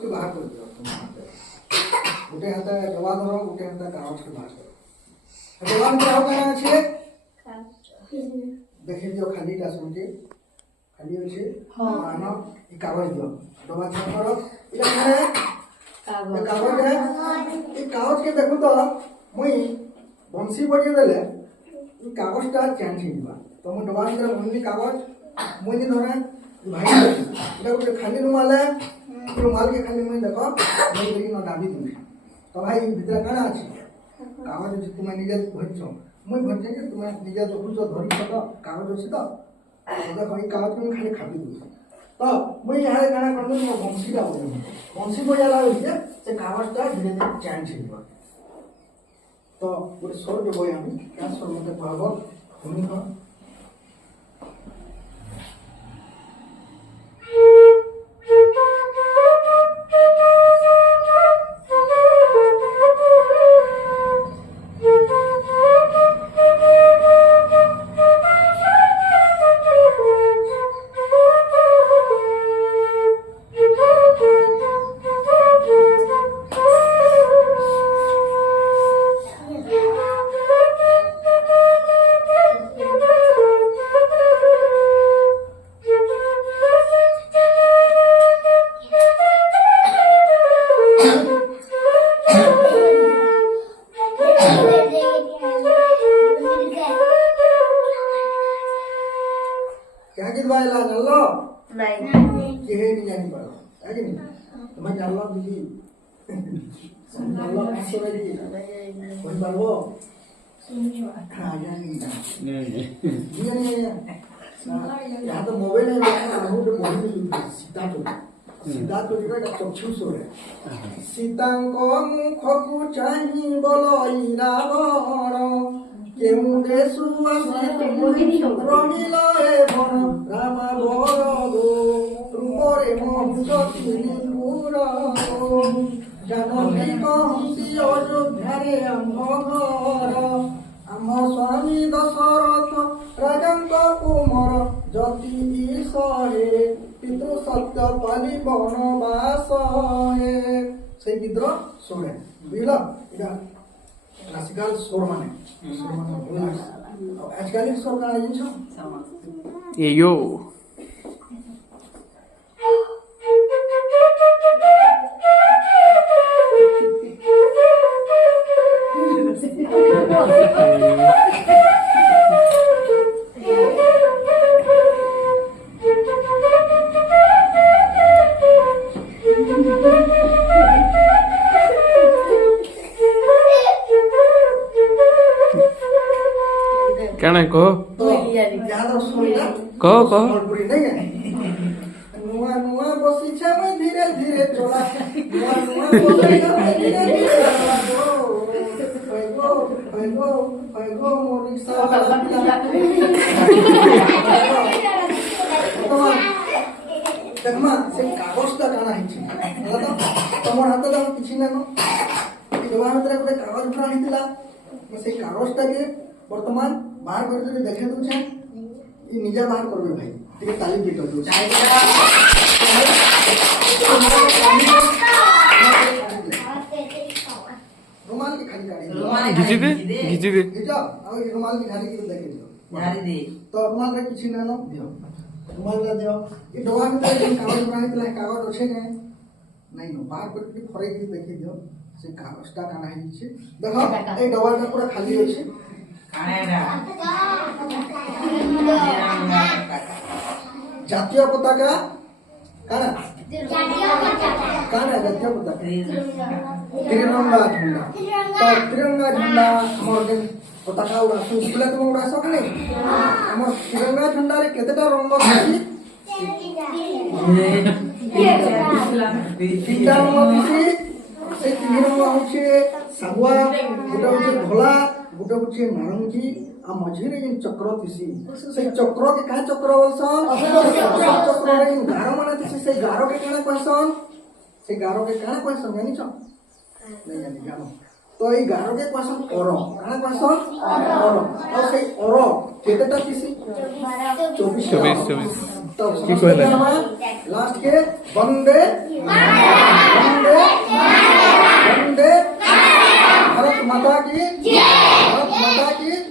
के बाहर कर दियो गोटे हाथ डबा धर गोटे हाथ कागज के बाहर कर डबा में क्या होगा अच्छे देखे दियो खालीटा सुनके खाली अच्छे मानो ये कागज दियो डबा क्या करो इला है कागज है ये कागज के देखो तो मुई बंसी बजे देले ये कागजटा चेंज हिबा तो मैं डबा में मुनी कागज मुई नि धरे भाई এটা গোটে খালি রুমাল রুমাল के खाली मुई देखो मैं करी न दाबी दूँ तो भाई भीतर काना अछि कागज जे तुम निजे भरछो मुई भरछे जे तुम निजे देखुछ धरि तो कागज अछि तो देखो ई कागज में खाली खापी दूँ तो मुई यहाँ काना करनु म बंसी ला बोले बंसी बजा लागल जे से कागजटा धीरे धीरे चेंज हिबा तो गोटे स्वर देबो हम क्या स्वर मते कहबो तुम को क्या गीत बायला जानलो नहीं के नहीं जानी पालो है कि नहीं तुम जानलो बिजी जानलो कैसे बाजी कोई बालो हां जानी नहीं यहाँ तो मोबाइल है ना हम तो मोबाइल सीता तो का चक्षु सोरे सीतांको मुखकु चाहि बोलई रावण केउ देशु आसे रंगिल बन राम बरदो रूपरे मुसकिनी पुर जानकी कहसी अयोध्यारे आम घर आम स्वामी दशरथ राजंक कुमार जति सहे पितृ सत्य पाली बनवास हे से गीतर शुणे बुझल इटा क्लासिकल स्वर माने आजकल स्वर का जिनछ ए यो क्या कहो कहो कहो नुआ नुआ बसी छे मैं धीरे धीरे चला नुआ नुआ बसी छे मैं धीरे धीरे चला पैगो मोरिसा देखमा से कागजटा काना हिची तमर हाथ दा किछि ना देवा हाथ रे कागज उठा हितला से कागजटा के वर्तमान बाहर कर देखे दू ये निजा बाहर करबे भाई ठीक है ताली पीट दू रुमाल की खाली गाड़ी घिची दे घिचा अब रुमाल की खाली के देखे दियो झाड़ी दे तो रुमाल रे किछि ना न दियो रुमाल ला दियो ये डोवा में कागज बनाई तला कागज अच्छे ने नहीं नो बाहर कर फरे के देखे दियो से कागजटा काना है छे देखो ए डोवाटा पूरा खाली अछि जातीय पताका काना काना जातीय पताका तिरंगा झंडा तो तिरंगा झंडा हमर दिन पताका उड़ा सुले तुम उड़ा सकले हमर तिरंगा झंडा रे केतेटा रंग अछि तीनटा रंग अछि से तीन रंग होचे सागुआ गोटा होचे धोला गोटे होचे नारंगी आ मझिरे इन चक्र थिसी से चक्र के का चक्र बोलसन चक्र रे इन गारो माने थिसी से गारो के काना कहसन से गारो के काना कहसन जानि छ नहीं जानि जानो तो ई गारो के कहसन और काना कहसन और और से और केतेटा थिसी 24 की कहला लास्ट के वंदे माता की भारत माता की